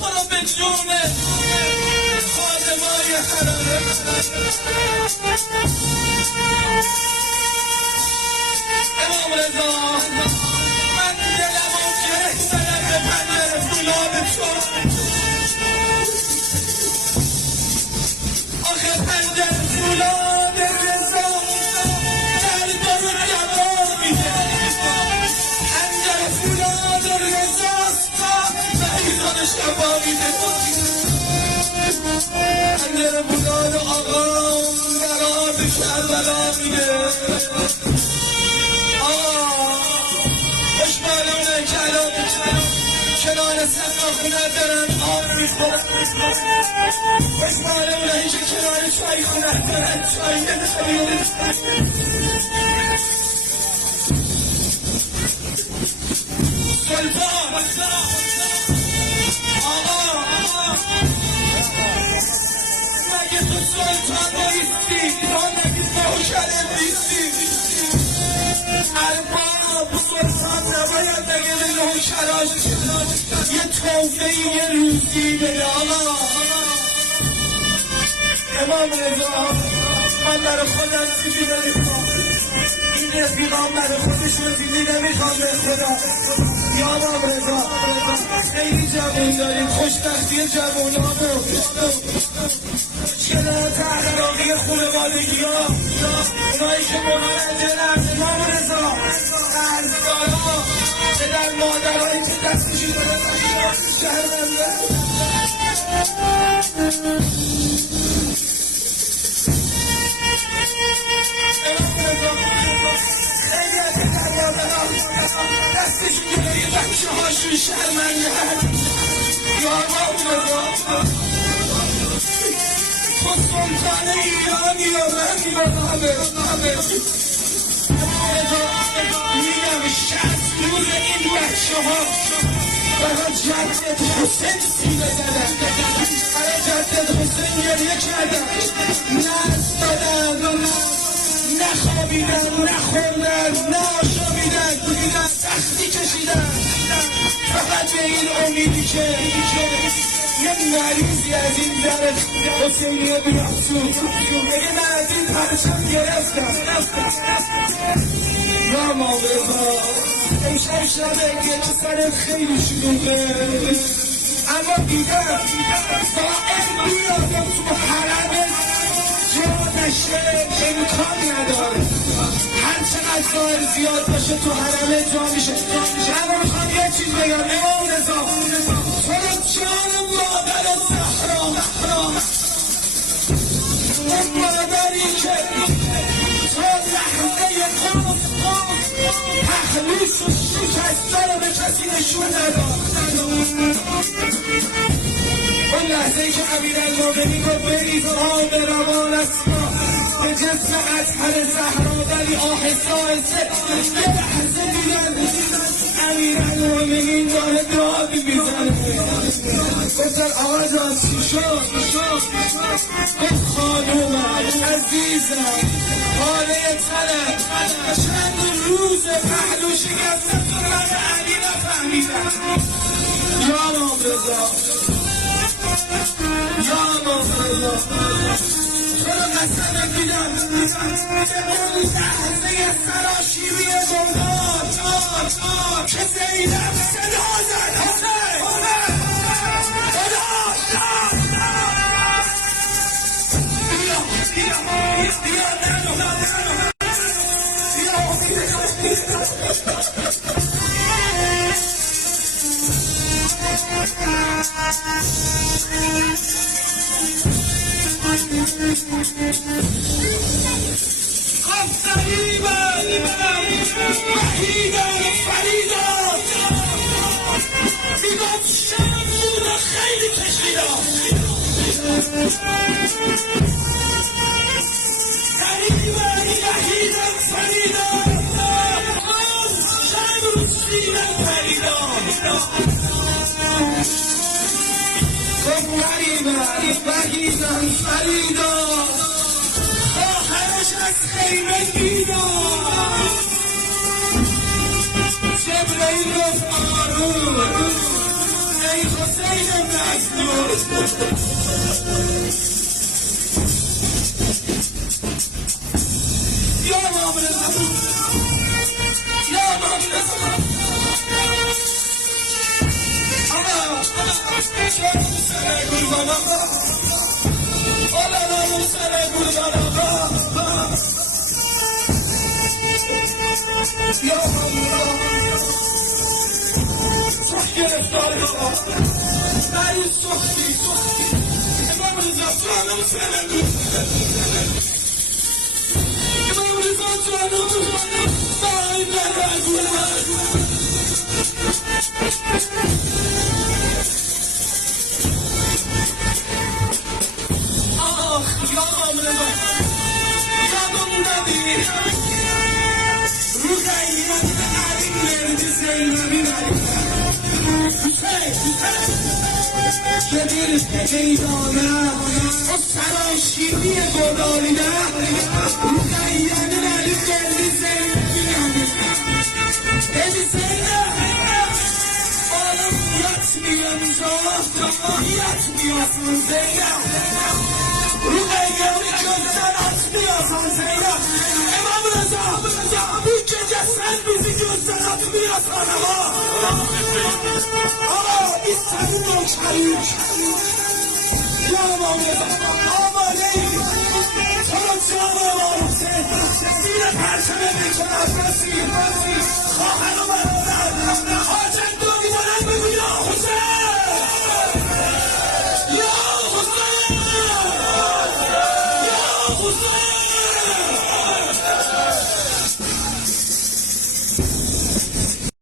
برو به جون خادمای حرامه امام رضا من دلم و گره زدم به پنجره فولاد تو آخه پنجره فولاد رضا درد رو دوا میده پنجره فولاد رضاست مریضان شفا میده پنجره فولاد آقا برات کربلا میده خوشبالونه کنار سقاخونه دارن آب میخورن خوشبالونه که کنار چای خونه دارن چای نمیخورن سلطان آقا مگه تو سلطان نیستی تو مگه نوکر نیستی ارباب سلطان نباید مگه به نوکراش یه توفه یه روزی بده آقا امام رضا من برای خودم چیزی نمیخوام این رفیقام برای خودشون چیزی نمیخوام به خدا یا امام رضا خیلی جوون داریم خوشبختی جوونامو شنات اخلاقی خانوادگی ها اونایی که منجرن امام رضا قرضدارا پدر مادرهایی که دستشون دارن شهرنده خیلی از پدر مادرها دستشون داره یه بچه هاشون شهرمنده یا امام رضا تو سلطان ایرانی و من میگم 60 روز این بچه ها برای جدت حسین سیبه زدن برای جدت حسین گریه کردن نه استادن نه خوابیدن نه خوردن نه آشامیدن سختی کشیدن فقط به این امیدی که یه مریضی از این در حسینیه بیاد تو بگه من از این پرچم گرفتم یا موقعا امشب شبه که سرت خیلی شلوغه اما دیدم زائر بیادم تو حرمت جا نشه امکان نداره هر چقدر زائر زیاد باشه تو حرمت جا میشه اما میخوام یه چیز بگم امام رضا تو رو جان مادر زهرا اون مادری که تا لحظه تخلیص و شکسته رو به کسی نشون نداد اون لحظه که امیرالمومنین رو بریز آب روان اسما به جسم اطهر زهرا ولی آهسته آهسته یه لحظه دیدن امیرالمومنین داره داد میزنه گفتن آقا جان چی شد گفت خانومم عزیزم حاله تنم چند روز پهلو شکسته تو من علی نفهمیدم یا امام رضا یا امام رضا چرا قسمت میدم که اون لحظه سراشیبی بردار که زینب صدا زد حسین بیا قریبا وحیدا فریدا میگفت شب بود و خیلی کشیدا قریبا وحیدا فریدا شب بود سینا فریدا قریبا وحیدا فریدا خواهرش از خیمه بیدار ای گفت آروم ای حسین مظلوم یا امام رضا یا امام رضا آقا شما سر قربان آقا آلا سر قربان آقا یا امام صح گرفتار آقا مریض سختی امام رضا جانم سر امام رضا جانم باید نرگونه آخ یا امام رضا یادم ندی رو غیرت علی مرد زینبی که دل پیدانه و سراشیبی گداریده رو غیرت علی مرد زینبی ببی زینب آلم yatmıyor yatmıyorsun Zeynep Ruh'a geldi gözden atmıyorsun Zeynep İmam Rıza bu gece sen bizi gözden atmıyorsun ama biz seninle uçarıyız ya İmam Rıza ama değil sana canım var yine perşembe bir taraftasıyım